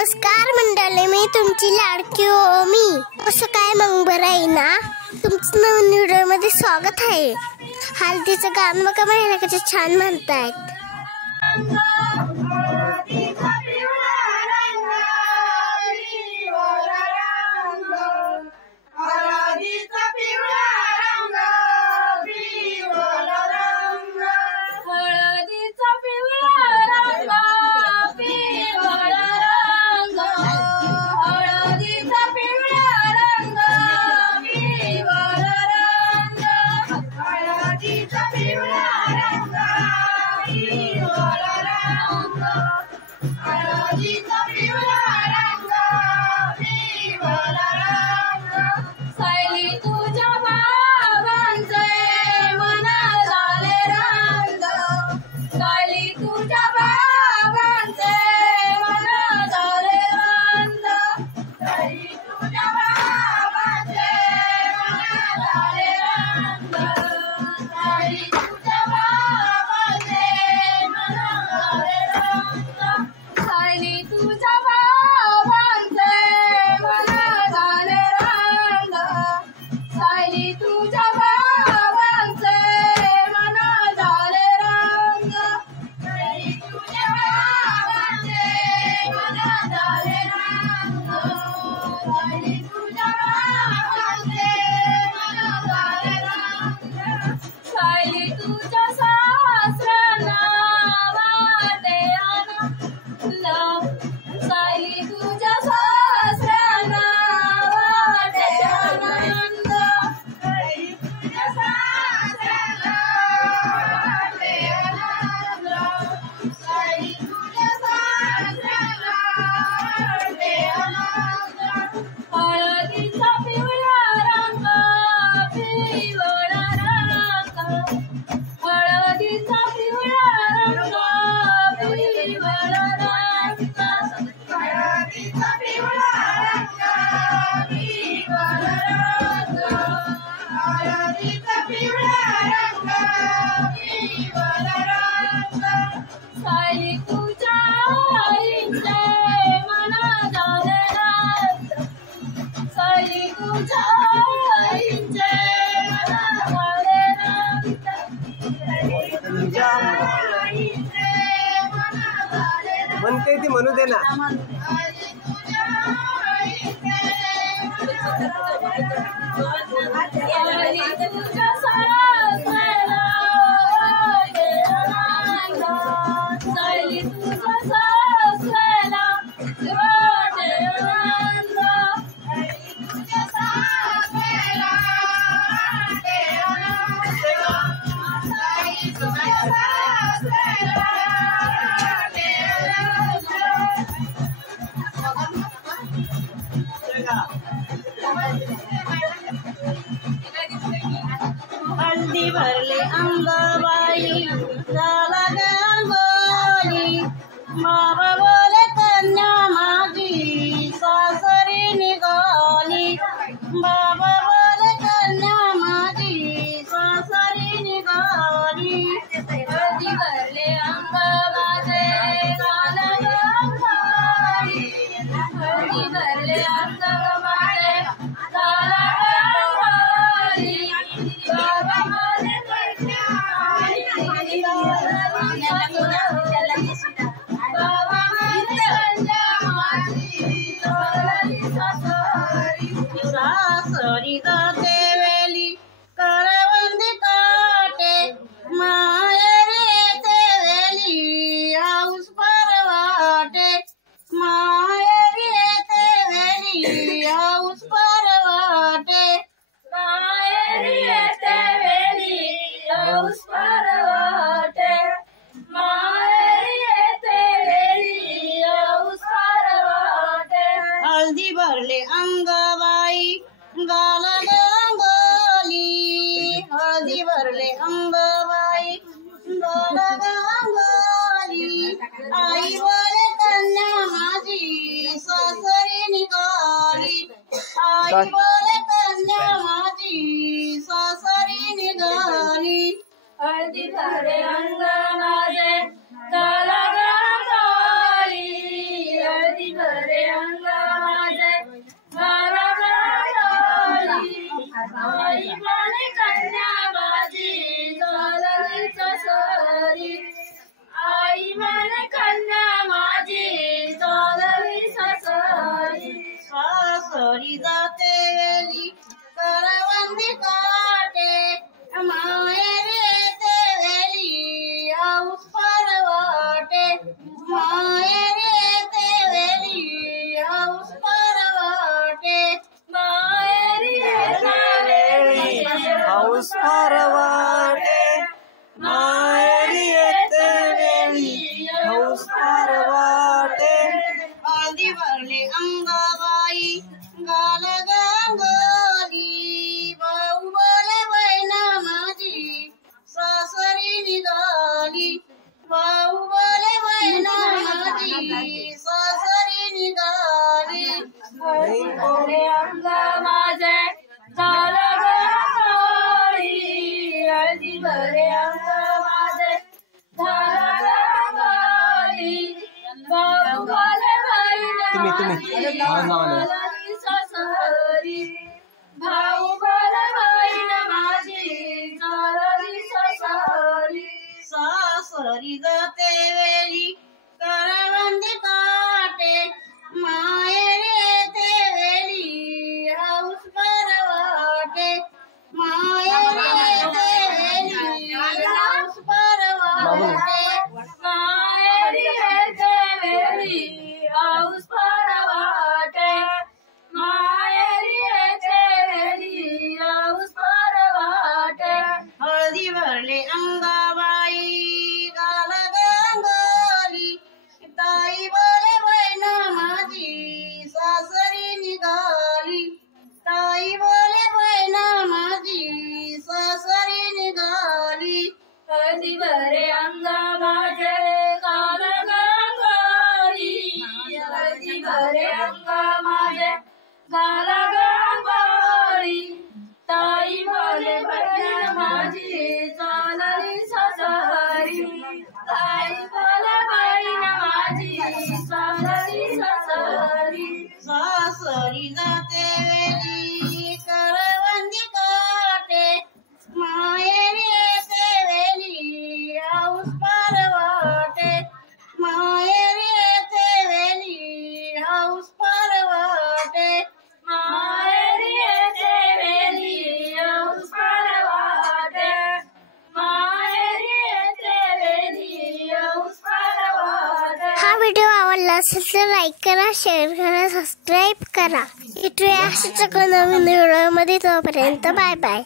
नमस्कार मंडळी, मी तुमची लाडकी ओमी. कसं काय मग बरं आहे ना? तुमचं नवीन व्हिडिओमध्ये स्वागत आहे. हळदीचं गाणं बघा, महिला किती छान म्हणतायत. म्हणते ती म्हणू दे ना. हल्दी भरले अंगबाई झाला गंगोली, बाबा बोले कन्या माझी सासरी निघाली, बाबा बोले कन्या माझी सासरी निघाली. हल्दी भरले अंग माझे झाला गंगोली, हल्दी भरले अंग माझे झाला गंगोली, बाबा बोले कन्या माझी सासरी जाते वेली करवंदी काटे, माहेरी येते वेली हाऊस परवाटे, माहेरी येते वेली हाऊस परवाटे, माहेरी येते वेली हाऊस परवाटे, माहेरी येते वेली हाऊस परवाटे. हल्दी भरले अंगबाई गाला गंगोली, हळदी भरले अंगबाई गाला गंगोली, आई बोले कन्या माझी सासरी निघाली, आई बोले कन्या माझी सासरी निघाली. हळदी भरले अंग माझे गाला गंगोली, हळदी भरले भरे अंग माझे झाला रंगारी भाऊ बोले बहीण माझी ससरी भाऊ बोले बहीण माझी चालली ससरी सासरी जाते वेळी करवंदी काटे माहेरी ते वेळी हाऊस परवाटे माहेरी ते वेळी हाऊस परवाटे माहेरी ते वेळी हाऊस परवाटे माहेरी ते वेळी हाऊस परवाटे हळदी भरले अंगाबाई गाल गंगोली ताई बोले बहीण माझी सासरी निघाली ताई बोले बहीण माझी सासरी निघाली हळदी भरे अंगा माझे गाल गंगोली हळदी भरे अंगा माझे गाल गंगोली ताई बोले बहीण माझी चालली ससरी ताई बोले बहीण माझी चालली ससरी सासरी जाते वेळी करवंदी काटे माहेरी येते वेळी हाऊस परवाटे माहेरी येते वेळी हाऊस परवाटे माहेरी येते वेळी हाऊस परवाटे माहेरी येते वेळी हाऊस परवाटे. हा व्हिडिओ आवडला असेल तर लाईक करा, शेअर करा, सबस्क्राईब करा. भेटूया अशाच एका नवीन व्हिडिओमध्ये. तोपर्यंत बाय बाय.